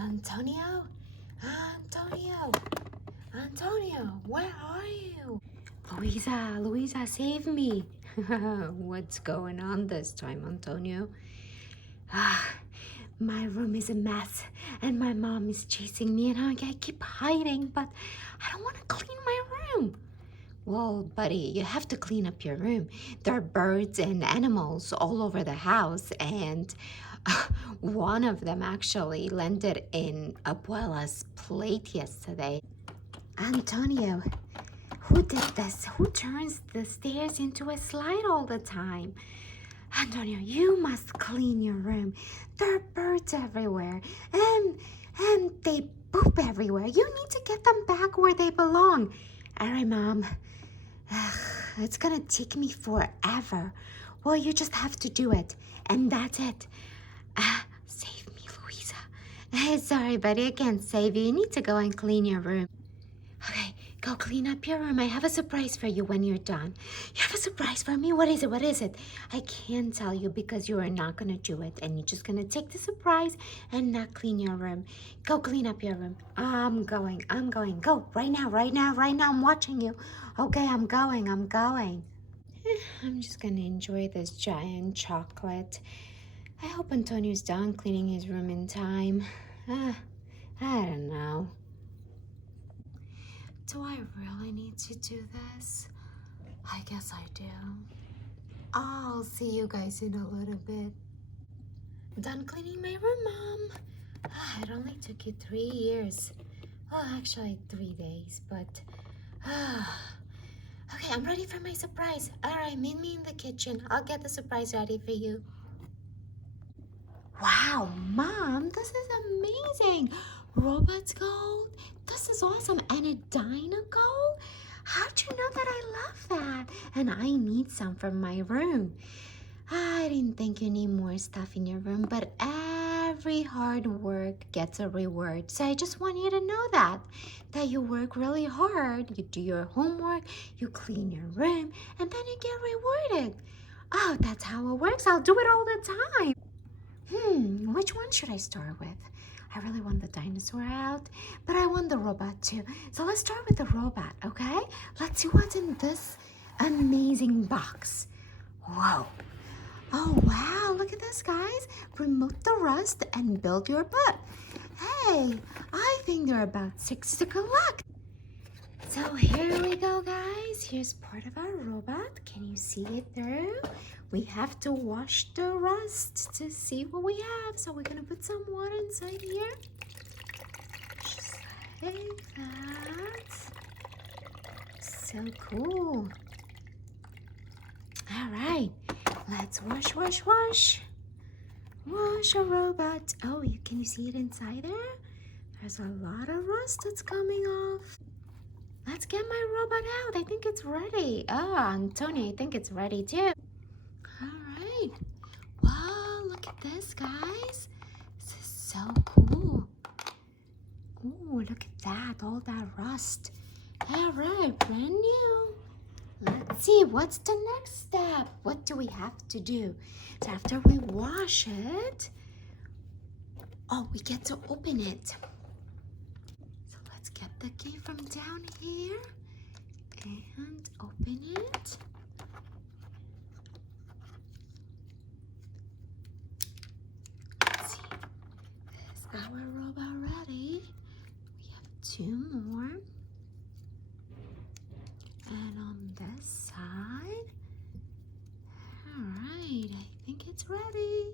Antonio? Antonio? Antonio, where are you? Louisa, save me. What's going on this time, Antonio? Ah, my room is a mess, and my mom is chasing me, and I keep hiding, but I don't want to clean my room. Well, buddy, you have to clean up your room. There are birds and animals all over the house, and one of them actually landed in Abuela's plate yesterday. Antonio, who did this? Who turns the stairs into a slide all the time? Antonio, you must clean your room. There are birds everywhere, and they poop everywhere. You need to get them back where they belong. All right, Mom. It's gonna take me forever. Well, you just have to do it, and that's it. Save me, Louisa. Sorry, buddy, I can't save you. You need to go and clean your room. Okay, go clean up your room. I have a surprise for you when you're done. You have a surprise for me? What is it? What is it? I can't tell you because you are not gonna do it, and you're just gonna take the surprise and not clean your room. Go clean up your room. I'm going. Go right now. I'm watching you. Okay, I'm going. I'm just gonna enjoy this giant chocolate. I hope Antonio's done cleaning his room in time. I don't know. Do I really need to do this? I guess I do. I'll see you guys in a little bit. Done cleaning my room, Mom. It only took you 3 years. Well, actually 3 days, but... Okay, I'm ready for my surprise. All right, meet me in the kitchen. I'll get the surprise ready for you. Wow, Mom, this is amazing. Robots gold. This is awesome. And a DINO gold? How'd you know that I love that? And I need some for my room. I didn't think you need more stuff in your room, but every hard work gets a reward. So I just want you to know that you work really hard, you do your homework, you clean your room, and then you get rewarded. Oh, that's how it works. I'll do it all the time. Which one should I start with? I really want the dinosaur out, but I want the robot too. So let's start with the robot, okay? Let's see what's in this amazing box. Whoa. Oh, wow, look at this, guys. Remove the rust and build your butt. Hey, I think there are about 6 to collect. So here we go, guys. Here's part of our robot. Can you see it through? We have to wash the rust to see what we have. So we're gonna put some water inside here. Just like that. So cool. All right, let's wash. Wash a robot. Oh, can you see it inside there? There's a lot of rust that's coming off. Let's get my robot out. I think it's ready. Oh, Antonio, I think it's ready too. All right. Wow, look at this, guys. This is so cool. Oh, look at that, all that rust. All right, brand new. Let's see, what's the next step? What do we have to do? So after we wash it, we get to open it. So let's get the key from down here and open it. Let's see, is our robot ready? We have 2 more. And on this side, all right, I think it's ready.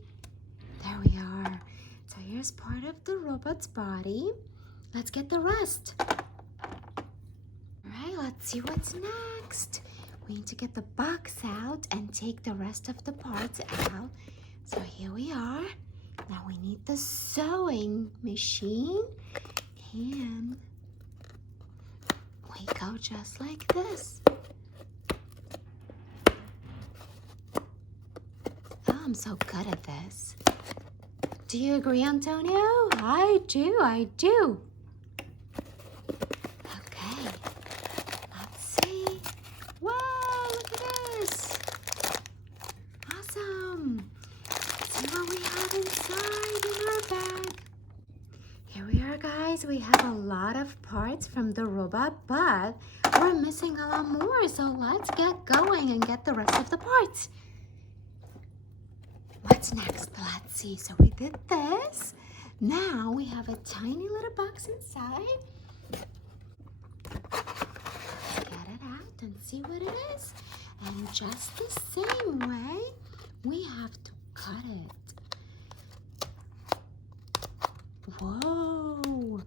There we are. So here's part of the robot's body. Let's get the rest. All right, let's see what's next. We need to get the box out and take the rest of the parts out. So here we are. Now we need the sewing machine, and we go just like this. Oh, I'm so good at this. Do you agree, Antonio? I do. Okay, let's see. Whoa, look at this. Awesome. Let's see what we have inside in our bag. Here guys, we have a lot of parts from the robot, but we're missing a lot more. So let's get going and get the rest of the parts. What's next? Let's see. So we did this. Now we have a tiny little box inside. Let's get it out and see what it is. And just the same way, we have to cut it. Whoa.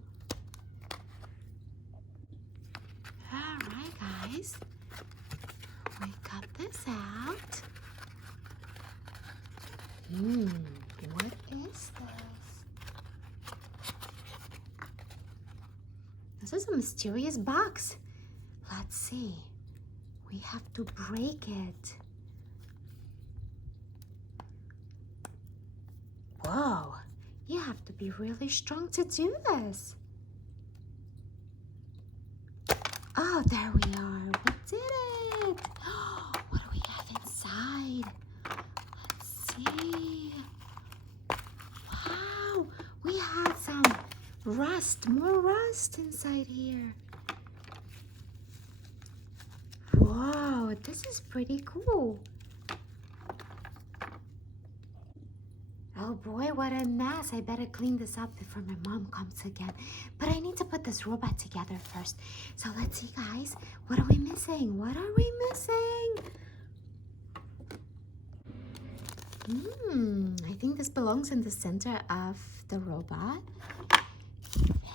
All right, guys. We cut this out. What is this? This is a mysterious box. Let's see. We have to break it. Whoa, you have to be really strong to do this. Oh, there we are. We did it. What do we have inside? Let's see. Wow, we had some rust, more rust inside here. Wow, this is pretty cool. Oh boy, what a mess. I better clean this up before my mom comes again. But I need to put this robot together first. So let's see, guys. What are we missing? What are we missing? I think this belongs in the center of the robot.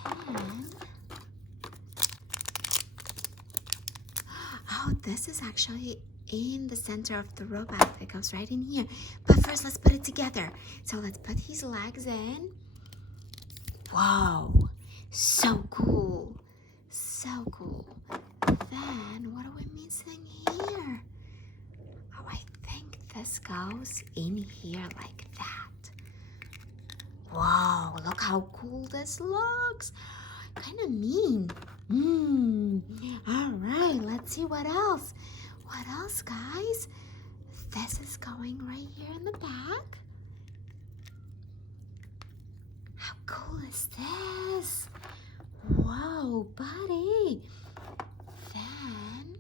And oh, this is actually in the center of the robot. It goes right in here. But first, let's put it together. So let's put his legs in. Wow, so cool. So cool. Then, what are we missing here? Oh, I think this goes in here like that. Wow, look how cool this looks. Kind of mean. All right, let's see what else. What else, guys? This is going right here in the back. How cool is this? Whoa, buddy. Then,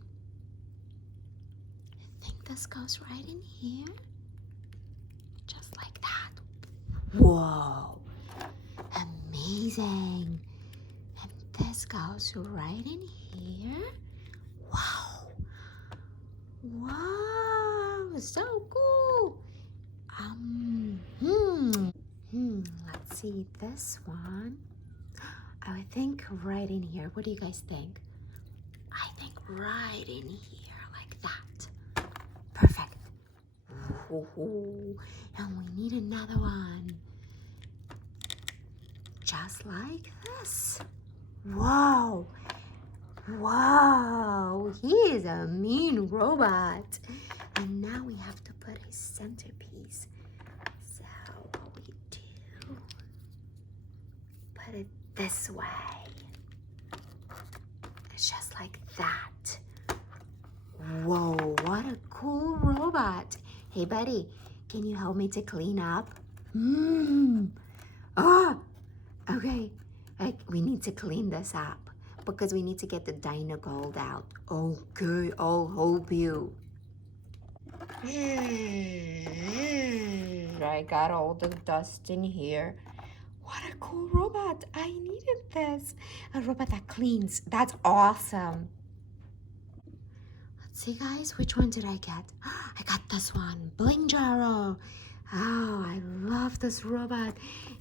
I think this goes right in here. Just like that. Whoa, amazing. And this goes right in here. Wow. Wow, so cool. Let's see this one. I would think right in here. What do you guys think? I think right in here, like that. Perfect. Ooh, and we need another one. Just like this. Whoa. Wow, he is a mean robot. And now we have to put his centerpiece. So what we do, put it this way. It's just like that. Whoa, what a cool robot. Hey, buddy, can you help me to clean up? Okay, we need to clean this up because we need to get the DINO gold out. Okay, I'll help you. I got all the dust in here. What a cool robot. I needed this. A robot that cleans. That's awesome. Let's see, guys. Which one did I get? I got this one. Bling Jaro. Oh, I love this robot.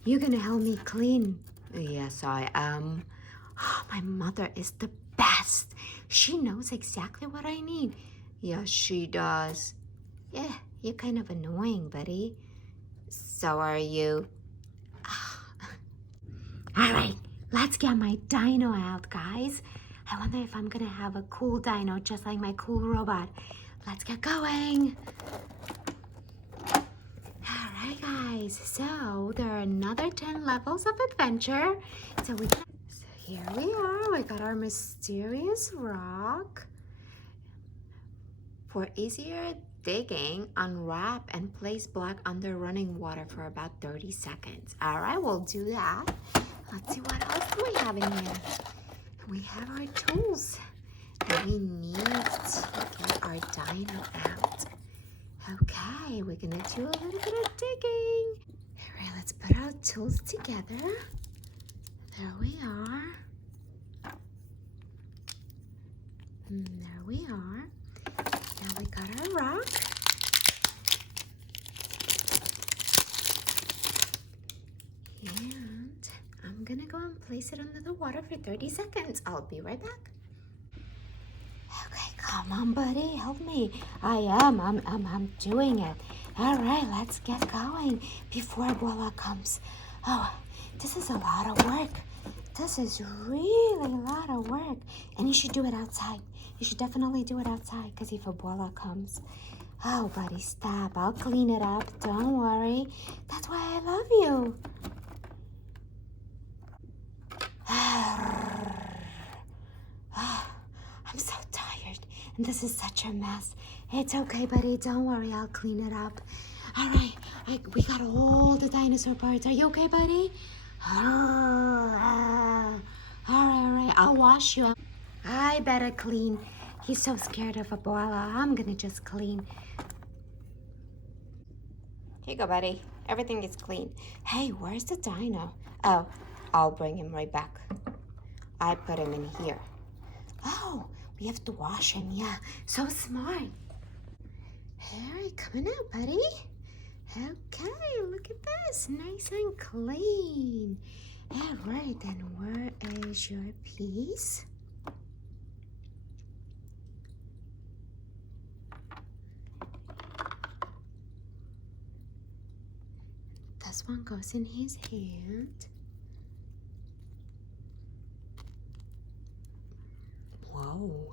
You're going to help me clean. Yes, I am. Oh, my mother is the best. She knows exactly what I need. Yes, she does. Yeah, you're kind of annoying, buddy. So are you. All right, let's get my DINO out, guys. I wonder if I'm gonna have a cool DINO just like my cool robot. Let's get going. All right, guys, so there are another 10 levels of adventure. So here we are. We got our mysterious rock. For easier digging, unwrap and place block under running water for about 30 seconds. All right, we'll do that. Let's see what else do we have in here. We have our tools that we need to get our dino out. Okay, we're gonna do a little bit of digging. All right, let's put our tools together. There we are. There we are. Now we got our rock. And I'm gonna go and place it under the water for 30 seconds. I'll be right back. Okay, come on, buddy, help me. I'm doing it. All right, let's get going before abuela comes. Oh, this is a lot of work. This is really a lot of work. And you should do it outside. You should definitely do it outside because if abuela comes. Oh, buddy, stop. I'll clean it up. Don't worry. That's why I love you. I'm so tired. And this is such a mess. It's okay, buddy. Don't worry. I'll clean it up. All right. We got all the dinosaur parts. Are you okay, buddy? All right. I'll wash you. I better clean. He's so scared of abuela. I'm gonna just clean. Here you go, buddy. Everything is clean. Hey, where's the dino? Oh, I'll bring him right back. I put him in here. Oh, we have to wash him. Yeah, so smart. Harry, coming out, buddy. Okay, look at this. Nice and clean. All right, then where is your piece? This one goes in his hand. Whoa.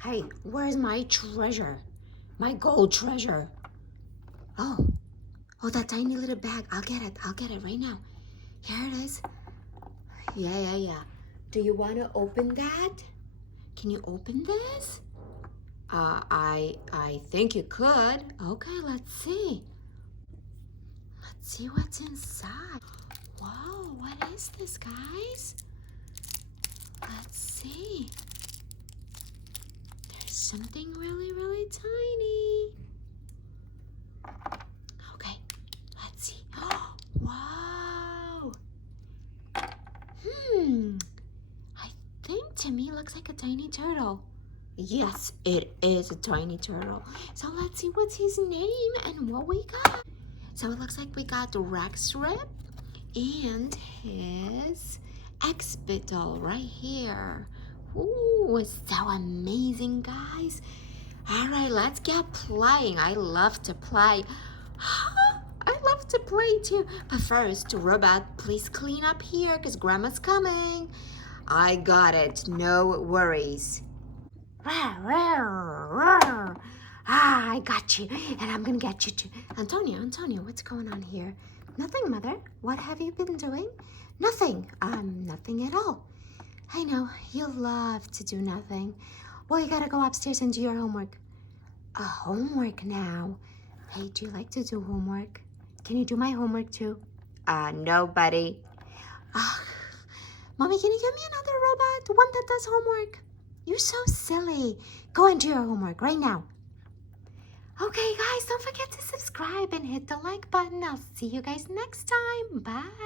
Hey, where's my treasure? My gold treasure. Oh, that tiny little bag. I'll get it right now. Here it is. Yeah. Do you want to open that? Can you open this? I think you could. Okay, let's see. Let's see what's inside. Whoa, what is this, guys? Let's see. There's something really, really tiny. Okay, let's see. Oh, wow. I think to me it looks like a tiny turtle. Yes, it is a tiny turtle. So let's see what's his name and what we got. So it looks like we got the Rex Rip and his Expital right here. Ooh, it's so amazing, guys. All right, let's get playing. I love to play. I love to play too. But first, robot, please clean up here because Grandma's coming. I got it. No worries. I got you, and I'm gonna get you too. Antonio, what's going on here? Nothing, Mother. What have you been doing? Nothing. Nothing at all. I know, you love to do nothing. Well, you gotta go upstairs and do your homework. Homework now? Hey, do you like to do homework? Can you do my homework too? No, buddy. Mommy, can you give me another robot? One that does homework? You're so silly. Go and do your homework right now. Okay, guys, don't forget to subscribe and hit the like button. I'll see you guys next time. Bye.